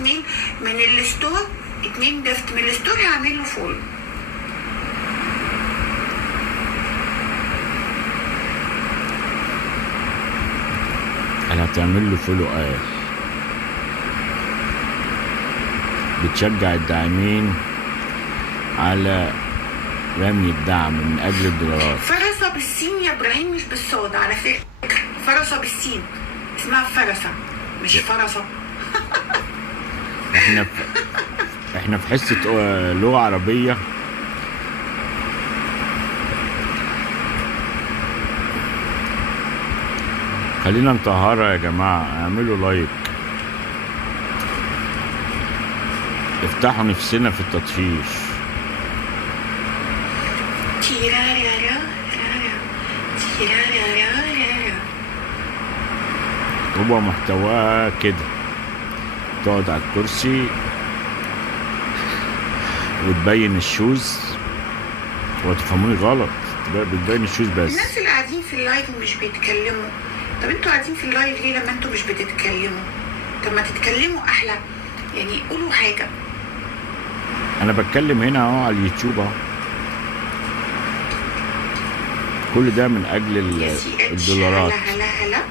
اتنين من الستور، اتنين ضفت من الستور هعمل له فولو. انا هتعمل له فولو بتشجع الداعمين على رمي الدعم من اجل الدولارات. فرصة بالسين يا ابراهيم مش بالصاد على فكرة، فرصة بالسين اسمها فرصة مش فرصة. احنا في حصة لغة عربية. خلينا نطهرها يا جماعة، اعملوا لايك، افتحوا نفسنا في التطفيش. هو محتواها كده، تقعد على الكرسي وتبين الشوز، وتفهموني غلط، بتبين الشوز بس. الناس اللي قاعدين في اللايف ومش بيتكلموا، طب انتوا قاعدين في اللايف ليه لما انتوا مش بتتكلموا؟ طب ما تتكلموا احلى، يعني قولوا حاجة. انا بتكلم هنا اهو على اليوتيوب اهو، كل ده من اجل الدولارات. هلا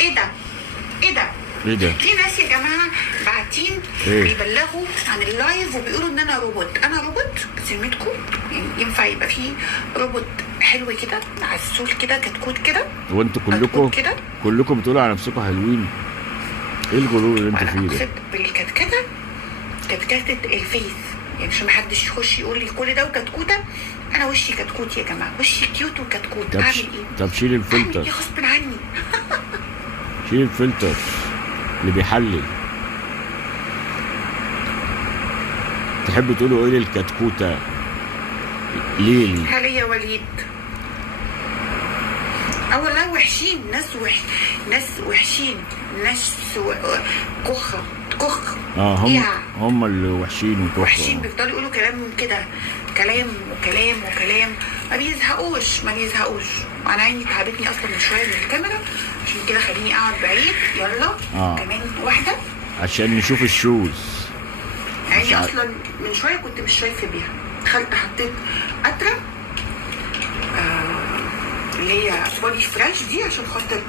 ايه ده؟ ايه ده؟ في ناس يا جماعه باعتين بيبلغوا عن اللايف وبيقولوا ان انا روبوت. انا روبوت بذمتكم؟ يعني ينفع يبقى في روبوت حلو كده عسول كده كتكوت كده؟ وانتوا كلكم بتقولوا على نفسكم حلوين؟ ايه الغرور اللي انتوا فيه ده؟ اقصد بالكتكته، كتكته الفيس، يعني عشان محدش يخش يقول لي كل ده وكتكوته. انا وشي كتكوت يا جماعه، وشي كيوت وكتكوت. اعمل ايه؟ طب شيل الفلتر. اعمل ايه غصب عني؟ شيل الفلتر اللي بيحلل. تحب تقولوا ايه للكتكوته؟ ليه؟ هل يا وليد؟ والله وحشين، ناس وحشين، ناس كخه. هم اللي وحشين وكخه. وحشين بيفضلوا يقولوا كلام كده، كلام وكلام وكلام، ما بيزهقوش. وانا عيني تعبتني اصلا من شويه من الكاميرا، عشان كده خليني اقعد بعيد. يلا كمان واحده عشان نشوف الشوز. عيني اصلا من شويه كنت مش شايفه بيها، دخلت حطيت قطره اللي هي بودي فريش دي عشان خاطر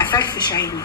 افرفش عيني.